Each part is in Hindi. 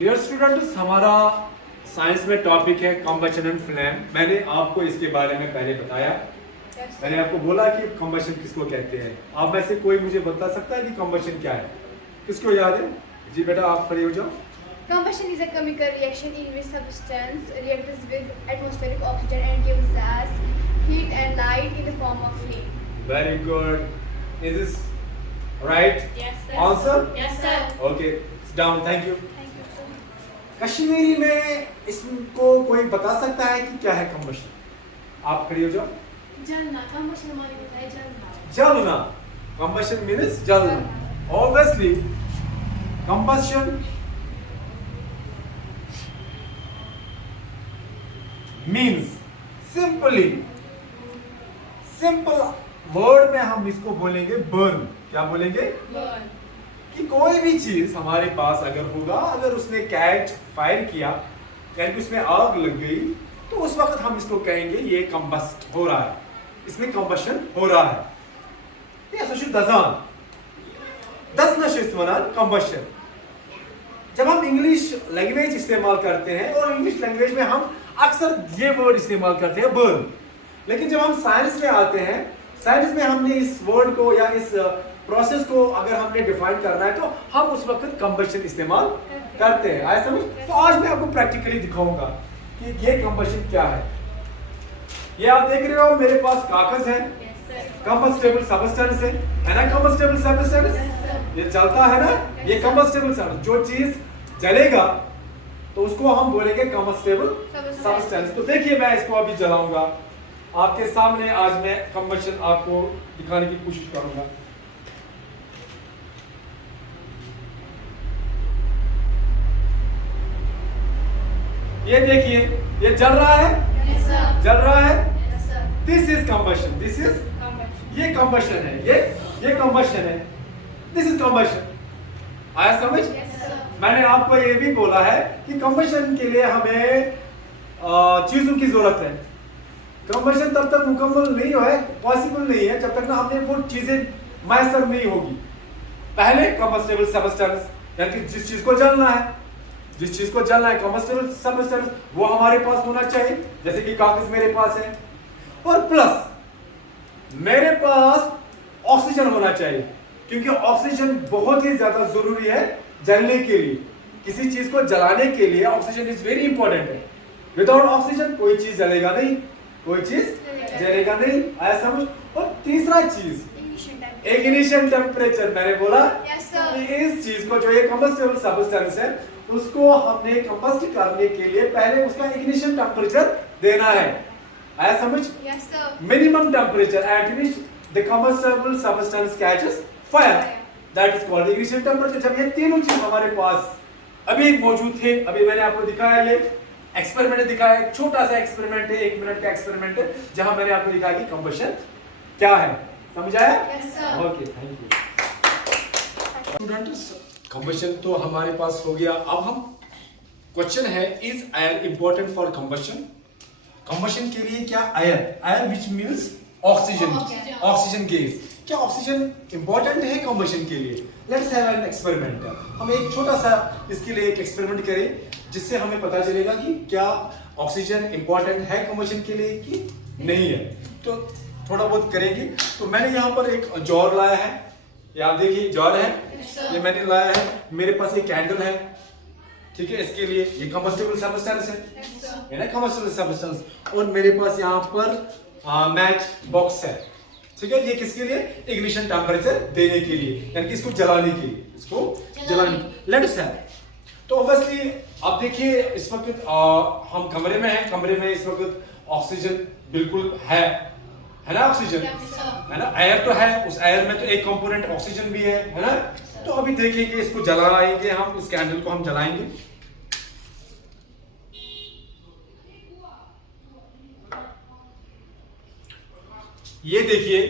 डियर स्टूडेंट्स, हमारा साइंस में टॉपिक है कम्बशन एंड फ्लेम। मैंने आपको इसके बारे में पहले बताया। मैंने आपको बोला कि कम्बशन किसको कहते हैं। आप में से कोई मुझे बता सकता है कि कम्बशन क्या है? किसको याद है? जी बेटा, आप खड़े हो जाओ। Combustion is a chemical reaction in which substance reacts with atmospheric oxygen and gives us heat and light in the form of flame. Very good. Is this right Yes, sir. Answer? Yes, sir. Okay, down. Thank you. Thank you, sir. Kashmiri में इसको कोई बता सकता है कि क्या है कम्बशन? आप खड़ी हो जाओ। जलना combustion हमारी होता है जलना. जलना। कम्बशन मीन्स जलना। Obviously combustion means simply, simple word में हम इसको बोलेंगे बर्न। क्या बोलेंगे? Burn. कि कोई भी चीज हमारे पास अगर होगा, अगर उसने कैच फायर किया, यानी कि उसमें आग लग गई, तो उस वक्त हम इसको कहेंगे ये कंबस्ट हो रहा है, इसमें कंबशन हो रहा है। ये सोचो दजान 10 नशे इस्तेमाल कंबशन। जब हम इंग्लिश लैंग्वेज इस्तेमाल करते हैं और इंग्लिश लैंग्वेज में हम अक्सर ये वर्ड इस्तेमाल करते हैं बर्न, लेकिन जब हम साइंस में आते हैं, साइंस में हमने इस वर्ड को या इस प्रोसेस को अगर हमने डिफाइन करना है तो हम उस वक्त कंबशन इस्तेमाल करते हैं। आया समझ? तो आज मैं आपको प्रैक्टिकली दिखाऊंगा कि ये कंबशन क्या है। ये आप देख रहे हो मेरे पास कागज है, Yes, sir. कंबस्टेबल सब्सटेंस है ना? Combustible substance Yes, sir. ये जलता है ना? ये कंबस्टेबल सब्सटेंस, जो चीज जलेगा तो उसको हम बोलेंगे कंबस्टेबल सब्सटेंस। तो देखिए मैं इसको अभी जलाऊंगा आपके सामने। आज मैं कंबशन आपको दिखाने की कोशिश करूंगा। ये देखिए, ये जल रहा है, Yes, sir. जल रहा है। Yes, sir. This is combustion, this is, Combustion. ये कंबशन है, ये कंबशन है, दिस इज कंबशन। आया समझ? Yes, sir. मैंने आपको ये भी बोला है कि कंबशन के लिए हमें चीजों की जरूरत है। कंबशन तब तक मुकम्मल नहीं है, पॉसिबल नहीं है, जब तक ना हमने वो चीजें मैसर नहीं होगी। पहले कंबस्टेबल सब्सटेंस, यानी कि जिस चीज को जलना है, जिस चीज को जलना है कंबस्टेबल सब्सटेंस, वो हमारे पास होना चाहिए। जैसे कि कागज मेरे पास है, और प्लस मेरे पास ऑक्सीजन होना चाहिए, क्योंकि ऑक्सीजन बहुत ही ज्यादा जरूरी है जलने के लिए। किसी चीज को जलाने के लिए ऑक्सीजन इज वेरी इंपॉर्टेंट है। विदाउट ऑक्सीजन कोई चीज जलेगा नहीं, कोई चीज जलेगा नहीं। आया समझ? और तीसरा चीज Ignition time. Ignition temperature. मैंने बोला Yes, sir. कि इस चीज को, जो ये कंबस्टेबल सब्सटेंस है, उसको हमने कंबस्ट करने के लिए पहले उसका इग्निशन टेम्परेचर देना है। आया समझ? Yes, sir. Minimum temperature at which the combustible substance catches fire, that is called ignition temperature. जब ये तीनों चीज हमारे पास अभी मौजूद थे, अभी मैंने आपको दिखाया, ये एक्सपेरिमेंट दिखाया, एक छोटा सा एक्सपेरिमेंट है, 1 मिनट का एक्सपेरिमेंट है, जहां मैंने आपको दिखाया कि कंबशन क्या है। समझ आया? Yes, sir. Okay, thank you students. Combustion तो हमारे पास हो गया। अब हम क्वेश्चन है, is air important for combustion? Combustion के लिए क्या air, air which means oxygen, Oxygen. Oxygen gas, क्या ऑक्सीजन इंपॉर्टेंट है कंबशन के लिए? Let's have an experiment. हम एक छोटा सा इसके लिए एक एक्सपेरिमेंट करें, जिससे हमें पता चलेगा कि क्या ऑक्सीजन इंपॉर्टेंट है कंबशन के लिए कि नहीं है। तो थोड़ा बहुत करेंगे। तो मैंने यहाँ पर एक जॉर लाया है, ये आप देखिए जॉर है, Yes, sir. ये मैंने लाया है। मेरे पास एक कैंडल है, ठीक है, इसके लिए ये कंबस्टेबल सब्सटेंस है, Yes, sir. है ना, कंबस्टेबल सब्सटेंस। और मेरे पास यहाँ पर मैच बॉक्स है, ठीक है। ये किसके लिए? इग्निशन टेम्परेचर देने के लिए, यानी कि इसको जलाने के लिए, इसको जलाने। Let's have. तो ऑब्वियसली आप देखिए इस वक्त हम कमरे में हैं, कमरे में इस वक्त ऑक्सीजन बिल्कुल है ना? Oxygen Yes, sir. है ना? एयर तो है, उस एयर में तो एक कंपोनेंट ऑक्सीजन भी है ना? तो अभी देखेंगे, इसको जलाएंगे हम, इस कैंडल को हम जलाएंगे। ये देखिए,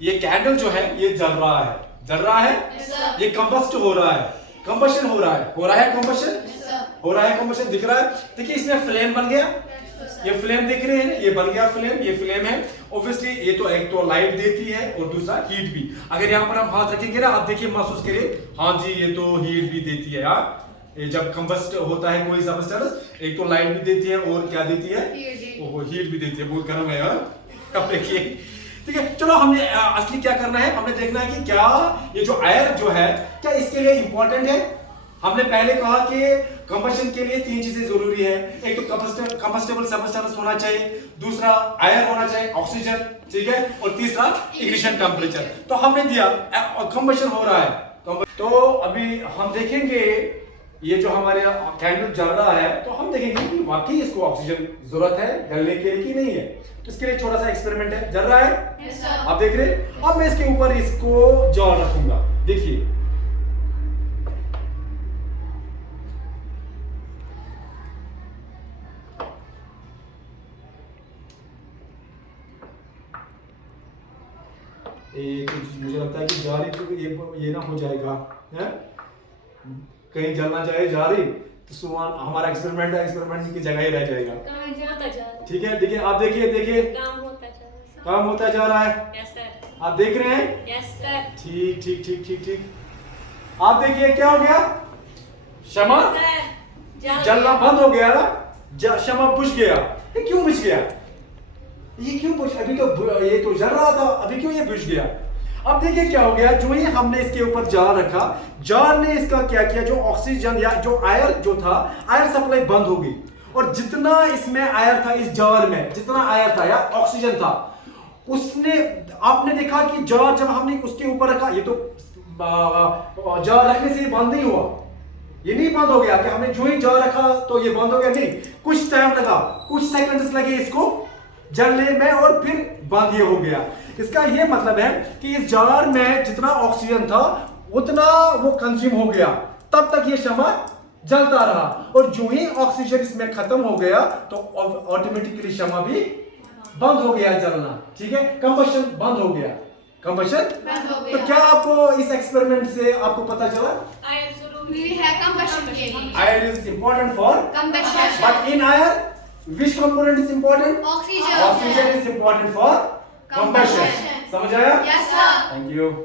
ये कैंडल जो है ये जल रहा है, जल रहा है, Yes, sir. ये कंबस्ट हो रहा है, कंबशन हो रहा है, हो रहा है कंबशन, Yes, sir. हो रहा है कंबशन, दिख रहा है। देखिए इसमें फ्लेम बन गया, Yes, sir. ये फ्लेम देख रहे हैं, ये बन गया फ्लेम, ये फ्लेम है। ऑब्वियसली ये तो एक तो लाइट देती है और दूसरा हीट भी। अगर यहाँ पर हम हाथ रखेंगे ना, आप देखिए महसूस करिए, हाँ जी ये तो हीट भी देती है यार, ये जब कंबस्ट होता है कोई सबस्टेंस, एक तो लाइट भी देती है और क्या देती है, वो हीट भी देती है। बहुत गर्म है यार, अब देखिए। ठीक है, चलो हमने असली क्या करना है, हमने देखना है कि क्या ये जो एयर जो है क्या इसके लिए इंपॉर्टेंट है। हमने पहले कहा कि कंबशन के लिए 3 चीजें जरूरी है, एक तो कंबस्टेबल सबस्टेंस होना चाहिए, दूसरा एयर होना चाहिए ऑक्सीजन, ठीक है, और तीसरा इग्निशन टेम्परेचर। तो हमने दिया कंबशन हो रहा है। तो अभी हम देखेंगे ये जो हमारे कैंडल जल रहा है, तो हम देखेंगे कि वाकई इसको ऑक्सीजन जरूरत है जलने के लिए कि नहीं है। तो इसके लिए छोटा सा एक्सपेरिमेंट है, जल रहा है, Yes, sir. आप देख रहे हैं। अब मैं इसके ऊपर इसको जल रखूंगा, देखिए एक मुझे लगता है कि जारी तो ये ना हो जाएगा है, कहीं जलना चाहे जारी तो सुमान हमारा एक्सपेरिमेंट की जगह ही रह जाएगा। ठीक है, देखिए आप देखिए काम होता जा रहा है। Yes, sir. आप देख रहे हैं, Yes, sir. ठीक। आप देखिए क्या हो गया, शमा Sir. जलना बंद हो गया ना, शमा बुझ गया। ये क्यों बुझ गया, ये क्यों बुझ, अभी तो ये तो जल रहा था, अभी क्यों ये बुझ गया। अब देखिए क्या हो गया, जो ही हमने इसके ऊपर जार रखा, जार ने इसका क्या किया, जो ऑक्सीजन या जो एयर जो था, एयर सप्लाई बंद हो गई, और जितना इसमें एयर था, इस जार में जितना एयर था या ऑक्सीजन था, उसने आपने देखा कि जार जब हमने उसके ऊपर रखा, ये तो जार रखने से ये बंद नहीं हुआ, ये नहीं बंद हो गया कि हमने जो ही जार रखा तो ये बंद हो गया, नहीं, कुछ टाइम लगा, कुछ सेकंड्स लगे इसको जलने में और फिर बंद ये हो गया। इसका ये मतलब है कि इस जार में जितना ऑक्सीजन था उतना वो कंज्यूम हो गया, तब तक ये शमा जलता रहा, और जो ही ऑक्सीजन इसमें खत्म हो गया तो ऑटोमेटिकली शमा भी बंद हो गया जलना। ठीक है, कंबशन बंद हो गया, कंबशन बंद हो तो गया। क्या आपको इस एक्सपेरिमेंट से आपको पता चला, Iron जरूरी जरूरी है combustion के लिए। Air is important for, Combustion. But in air which component is important, Oxygen. oxygen is important for combustion। Combustion. समझ आया, Yes, sir. Thank you.